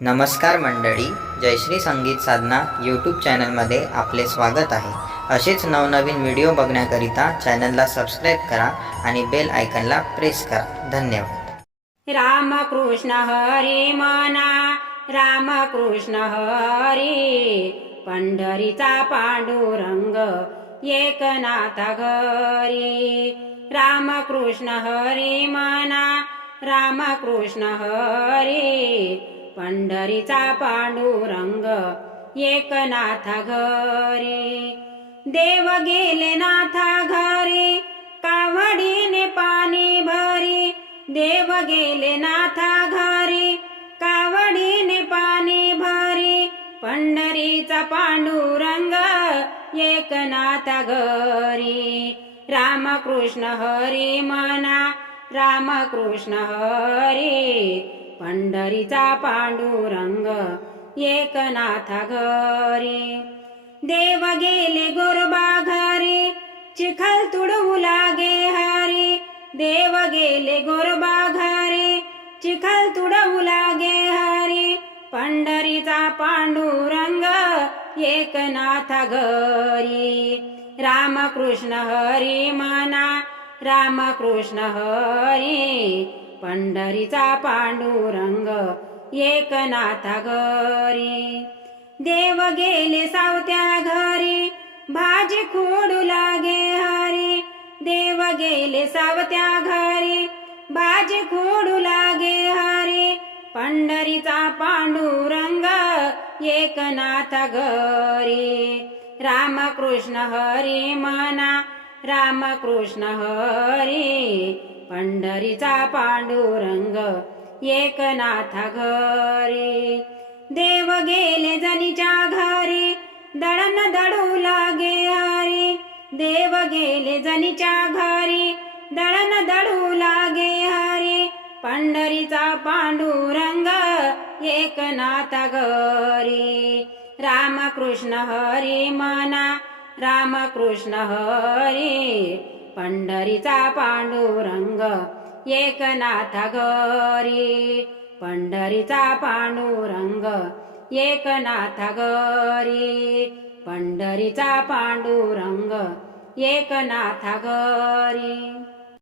नमस्कार मंडळी, जयश्री संगीत साधना यूट्यूब चॅनलमध्ये आपले स्वागत आहे। असेच नवनवीन व्हिडिओ बघण्याकरिता चॅनलला सबस्क्राईब करा आणि बेल आयकॉनला प्रेस करा। धन्यवाद। रामकृष्ण हरी मना, रामकृष्ण हरी, पंढरीचा पांडुरंग एकनाथ घरी। रामकृष्ण हरी मना, रामकृष्ण हरी, पंढरीचा पांडुरंग एकनाथ घरी। देव गेले नाथा घरी, कावडीने पाणी भरी। देव गेले नाथा घरी, कावडीने पाणी भरी। पंढरीचा पांडुरंग एकनाथ घरी। रामकृष्ण हरी मना, रामकृष्ण हरी, पंढरीचा पांडुरंग एकनाथ घरी। देव गेले गोरबा घरी, चिखल तुडवू लागे हरी। देव गेले गोरबा घरी, चिखल तुडवू लागे हरी। पंढरीचा पांडुरंग एकनाथ घरी। रामकृष्ण हरी मना, रामकृष्ण हरी, पंढरीचा पांडुरंग एकनाथ घरी। देव गेले सावत्या घरी, भाजी खोडू लागे हरी। देव गेले सावत्या घरी, भाजी खोडू लागे हरी। पंढरीचा पांडुरंग एकनाथ घरी। रामकृष्ण हरी मना, रामकृष्ण हरी, पंढरीचा पांडुरंग एकनाथ घरी। देव गेले जनीच्या घरी, दळण दळू लागे हरी। देव गेले जनीच्या घरी, दळण दळू लागे हरी। पंढरीचा पांडुरंग एकनाथ घरी। रामकृष्ण हरी मना, रामकृष्ण हरी, पंढरीचा पांडुरंग एकनाथ घरी। पंढरीचा पांडुरंग एकनाथ घरी। पंढरीचा पांडुरंग एकनाथ घरी।